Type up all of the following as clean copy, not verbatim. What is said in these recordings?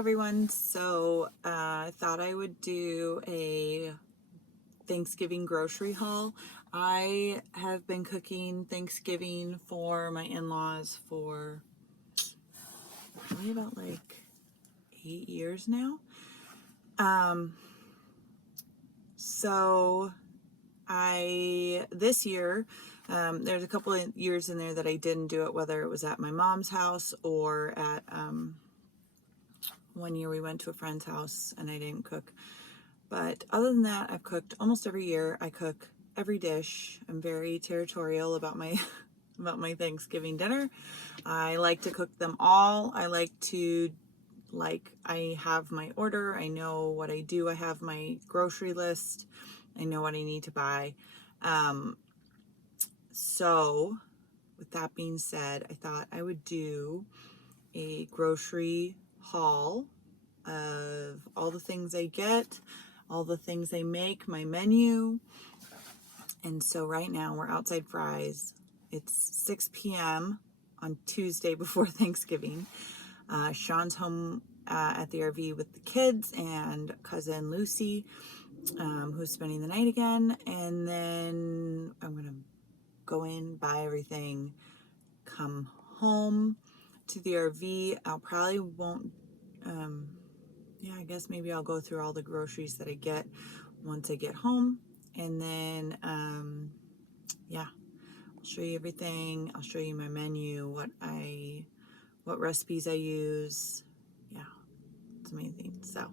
everyone. So I thought I would do a Thanksgiving grocery haul. I have been cooking Thanksgiving for my in-laws for probably about like 8 years now. So this year, there's a couple of years in there that I didn't do it, whether it was at my mom's house or at one year we went to a friend's house and I didn't cook. But other than that, I've cooked almost every year. I cook every dish. I'm very territorial about my Thanksgiving dinner. I like to cook them all. I have my order. I know what I do. I have my grocery list. I know what I need to buy. So with that being said, I thought I would do a grocery haul of all the things I get, all the things I make, my menu. And so right now we're outside Fry's. It's 6 p.m. on Tuesday before Thanksgiving. Sean's home at the RV with the kids and cousin Lucy, who's spending the night again. And then I'm going to go in, buy everything, come home to the RV. I'll probably won't, I guess maybe I'll go through all the groceries that I get once I get home. And then, I'll show you everything. I'll show you my menu, what recipes I use. Yeah, it's amazing. So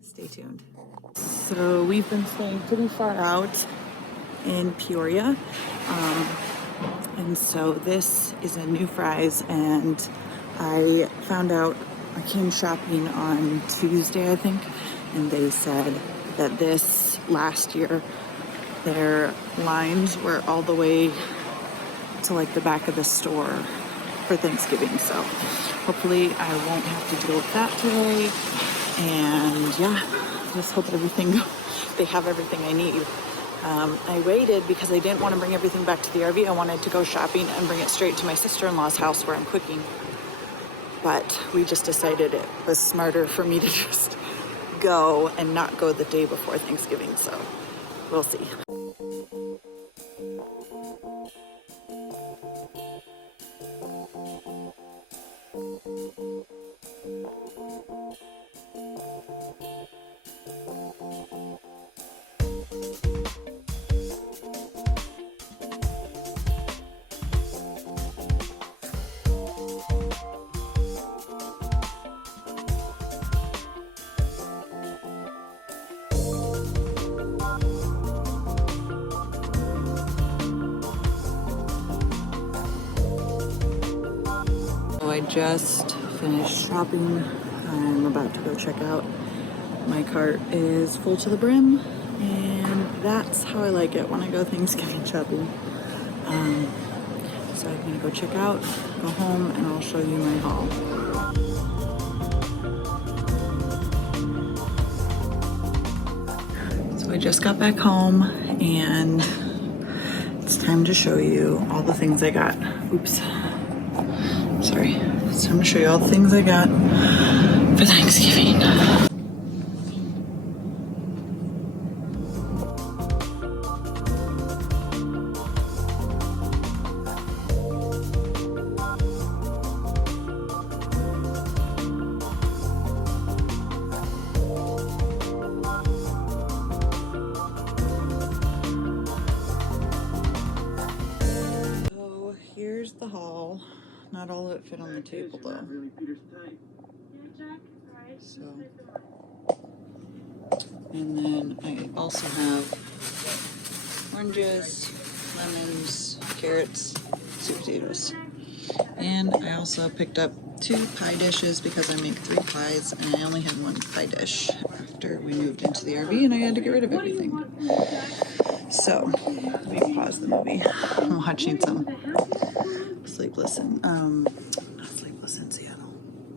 stay tuned. So we've been staying pretty far out in Peoria. And so this is a new Fry's, and I found out, I came shopping on Tuesday, I think, and they said that this last year, their lines were all the way to like the back of the store for Thanksgiving. So hopefully I won't have to deal with that today. And just hope they have everything I need. I waited because I didn't want to bring everything back to the RV. I wanted to go shopping and bring it straight to my sister-in-law's house where I'm cooking. But we just decided it was smarter for me to just go and not go the day before Thanksgiving. So we'll see. I just finished shopping. I'm about to go check out. My cart is full to the brim, and that's how I like it when I go Thanksgiving shopping. So I'm gonna go check out, go home, and I'll show you my haul. So I just got back home, and it's time to show you all the things I got. Oops. Sorry. It's time to show you all the things I got for Thanksgiving. So here's the haul. Not all of it fit on the table though. So, and then I also have oranges, lemons, carrots, sweet potatoes. And I also picked up 2 pie dishes because I make 3 pies and I only had 1 pie dish after we moved into the RV and I had to get rid of everything. So, let me pause the movie. I'm watching some Sleepless in Seattle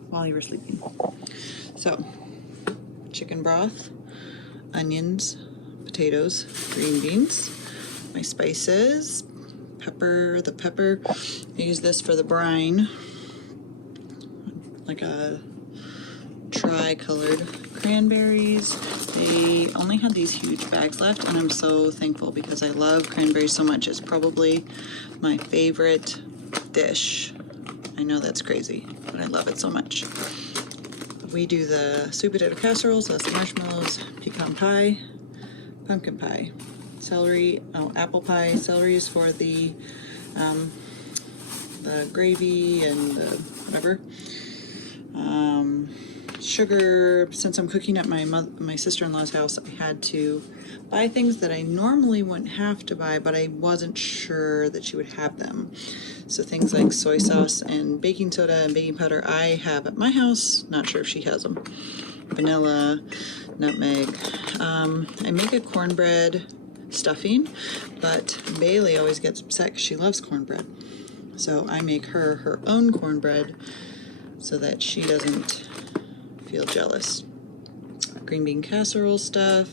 while you were sleeping. So, chicken broth, onions, potatoes, green beans, my spices, pepper, I use this for the brine, like a tray dry colored cranberries. They only had these huge bags left, and I'm so thankful because I love cranberries so much. It's probably my favorite dish. I know that's crazy, but I love it so much. We do the sweet potato casserole, so that's the marshmallows, pecan pie, pumpkin pie, celery, apple pie. Celery is for the gravy and the whatever. Sugar, since I'm cooking at my sister-in-law's house, I had to buy things that I normally wouldn't have to buy, but I wasn't sure that she would have them. So things like soy sauce and baking soda and baking powder I have at my house, not sure if she has them. Vanilla, nutmeg. I make a cornbread stuffing, but Bailey always gets upset because she loves cornbread. So I make her own cornbread so that she doesn't feel jealous. Green bean casserole stuff,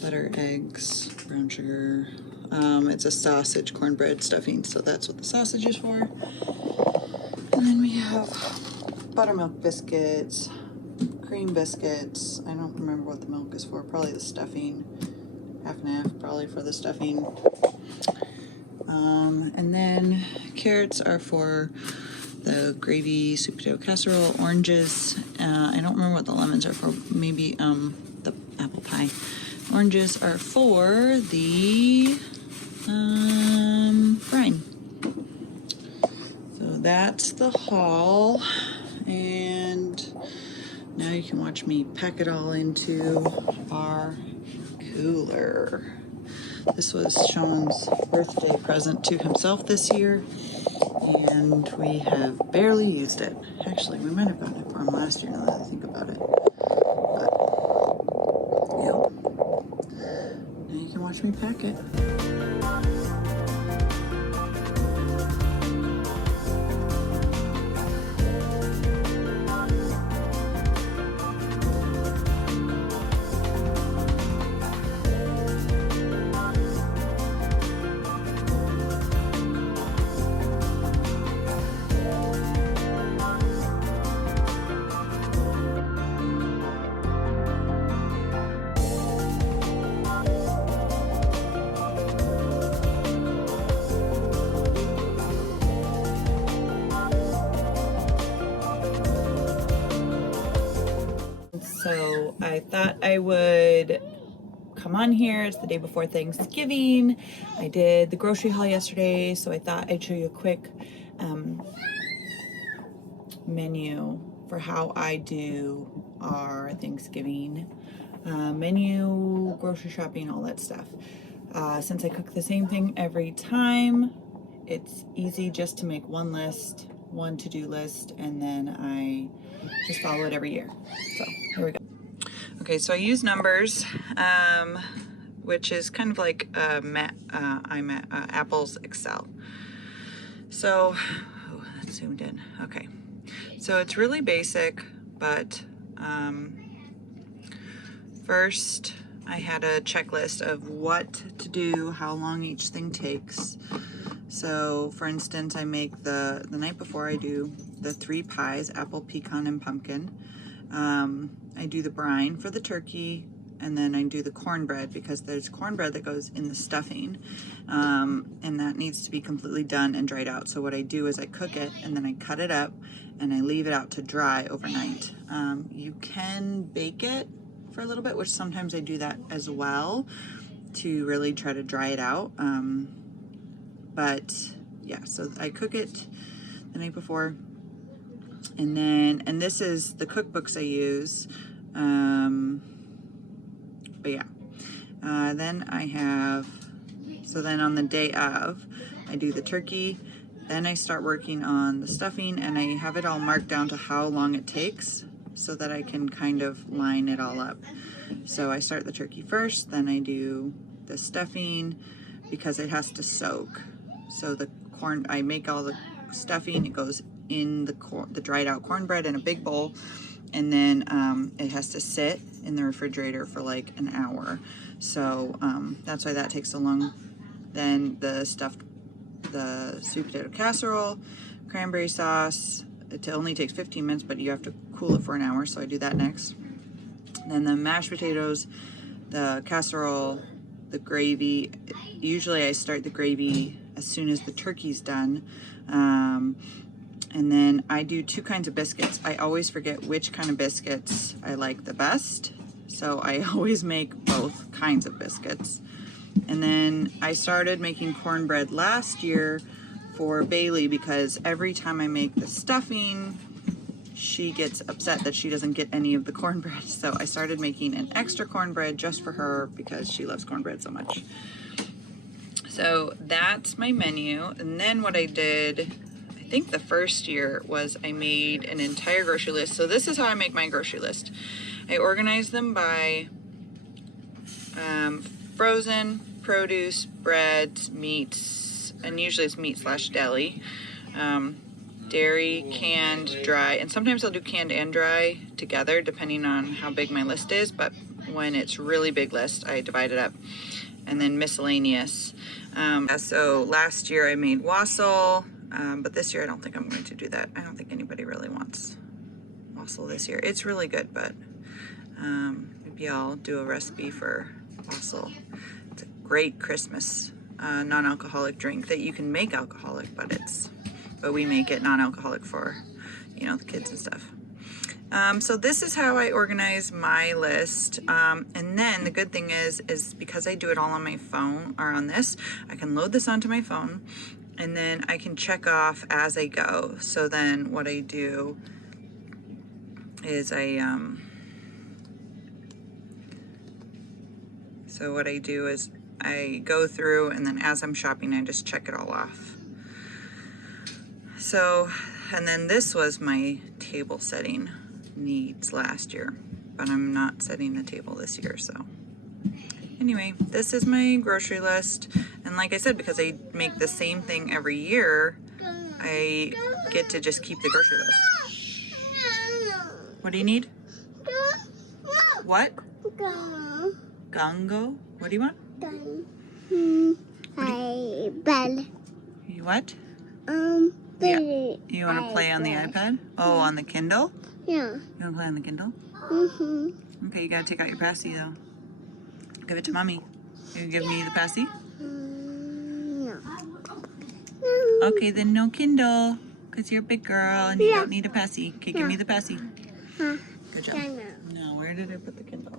butter, eggs, brown sugar. It's a sausage cornbread stuffing, so that's what the sausage is for. And then we have buttermilk biscuits, cream biscuits. I don't remember what the milk is for, probably the stuffing. Half and half, probably for the stuffing. And then carrots are for the gravy sweet potato casserole. Oranges, I don't remember what the lemons are for, maybe the apple pie. Oranges are for the brine. So that's the haul, and now you can watch me pack it all into our cooler. This was Sean's birthday present to himself this year, and we have barely used it. Actually, we might have gotten it for him last year now that I think about it. But, yep. Now you can watch me pack it. So I thought I would come on here. It's the day before Thanksgiving. I did the grocery haul yesterday, so I thought I'd show you a quick menu for how I do our Thanksgiving menu, grocery shopping, all that stuff. Since I cook the same thing every time, it's easy just to make one list, one to-do list, and then I just follow it every year. So here we go. Okay, so I use Numbers, which is kind of like Apple's Excel. So, oh, that's zoomed in. Okay, so it's really basic, but first I had a checklist of what to do, how long each thing takes. So, for instance, I make the night before I do the 3 pies, apple, pecan, and pumpkin. I do the brine for the turkey, and then I do the cornbread because there's cornbread that goes in the stuffing, and that needs to be completely done and dried out. So what I do is I cook it, and then I cut it up, and I leave it out to dry overnight. You can bake it for a little bit, which sometimes I do that as well to really try to dry it out. But yeah, so I cook it the night before. And then, and this is the cookbooks I use. But yeah, then I have, so then on the day of, I do the turkey, then I start working on the stuffing, and I have it all marked down to how long it takes so that I can kind of line it all up. So I start the turkey first, then I do the stuffing because it has to soak. So the corn, I make all the stuffing, it goes in the dried out cornbread in a big bowl, and then it has to sit in the refrigerator for like an hour. So that's why that takes so long. Then the sweet potato casserole, cranberry sauce, it only takes 15 minutes, but you have to cool it for an hour, so I do that next. Then the mashed potatoes, the casserole, the gravy. Usually I start the gravy as soon as the turkey's done. And then I do 2 kinds of biscuits. I always forget which kind of biscuits I like the best, so I always make both kinds of biscuits. And then I started making cornbread last year for Bailey because every time I make the stuffing, she gets upset that she doesn't get any of the cornbread. So I started making an extra cornbread just for her because she loves cornbread so much. So that's my menu. And then what I did, I think the first year, was I made an entire grocery list. So this is how I make my grocery list. I organize them by frozen, produce, breads, meats, and usually it's meat / deli, dairy, canned, dry, and sometimes I'll do canned and dry together depending on how big my list is, but when it's really big list, I divide it up. And then miscellaneous. So last year I made wassail, but this year I don't think I'm going to do that. I don't think anybody really wants wassail this year. It's really good, but maybe I'll do a recipe for wassail. It's a great Christmas non-alcoholic drink that you can make alcoholic, but we make it non-alcoholic for, the kids and stuff. So this is how I organize my list. And then the good thing is because I do it all on my phone or on this, I can load this onto my phone and then I can check off as I go. So then what I do is I go through, and then as I'm shopping, I just check it all off. So, and then this was my table setting needs last year, but I'm not setting the table this year. So anyway, this is my grocery list. And like I said, because I make the same thing every year, I get to just keep the grocery list. What do you need? What? Gongo? What do you want? Bed. You what? Yeah. You want to play on the iPad? Oh, on the Kindle? Yeah. You want to play on the Kindle? Mm-hmm. Okay, you gotta take out your passy though. Give it to mommy. You give me the passy? No. Okay, then no Kindle, because you're a big girl and you don't need a passy. Okay, give me the passy. Good job. No, where did I put the Kindle?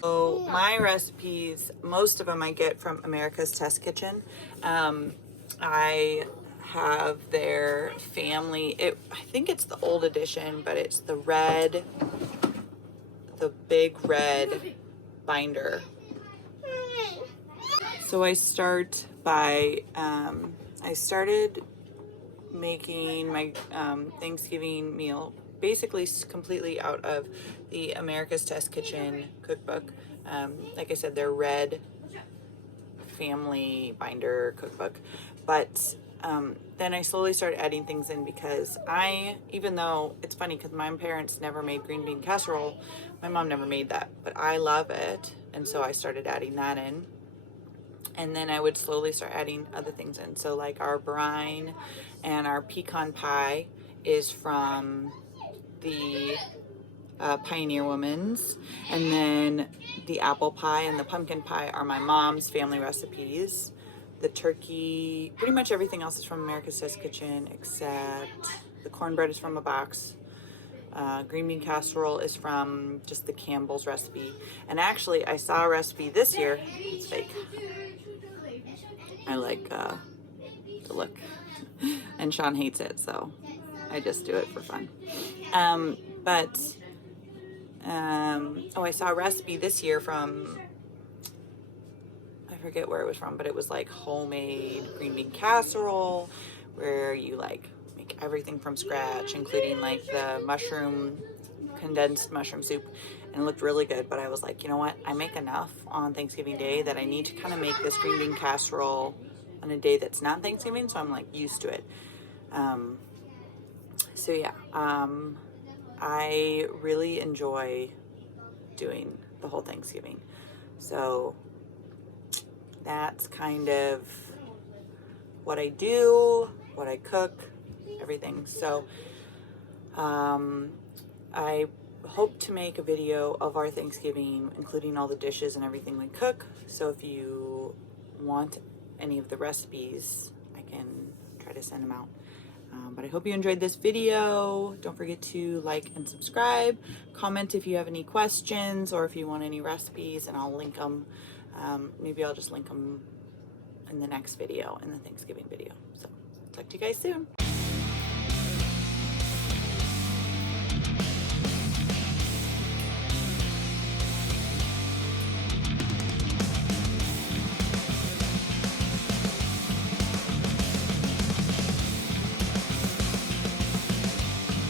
So my recipes, most of them I get from America's Test Kitchen. I have their family, I think it's the old edition, but it's the big red binder. So I start by, I started making my Thanksgiving meal basically completely out of the America's Test Kitchen cookbook. Like I said, their red family binder cookbook. But then I slowly started adding things in because even though it's funny because my parents never made green bean casserole, my mom never made that, but I love it. And so I started adding that in. And then I would slowly start adding other things in. So like our brine and our pecan pie is from the Pioneer Woman's. And then the apple pie and the pumpkin pie are my mom's family recipes. The turkey, pretty much everything else is from America's Test Kitchen except the cornbread is from a box. Green bean casserole is from just the Campbell's recipe. And actually I saw a recipe this year. It's fake. I like the look, and Sean hates it, so I just do it for fun. I saw a recipe this year from, I forget where it was from, but it was like homemade green bean casserole where you like make everything from scratch, including like the condensed mushroom soup, and it looked really good. But I was like, you know what, I make enough on Thanksgiving Day that I need to kind of make this green bean casserole on a day that's not Thanksgiving, so I'm like used to it. I really enjoy doing the whole Thanksgiving, so that's kind of what I do, what I cook, everything. So I hope to make a video of our Thanksgiving, including all the dishes and everything we cook. So if you want any of the recipes, I can try to send them out. But I hope you enjoyed this video. Don't forget to like and subscribe. Comment if you have any questions or if you want any recipes, and I'll link them. Maybe I'll just link them in the next video, in the Thanksgiving video. So talk to you guys soon.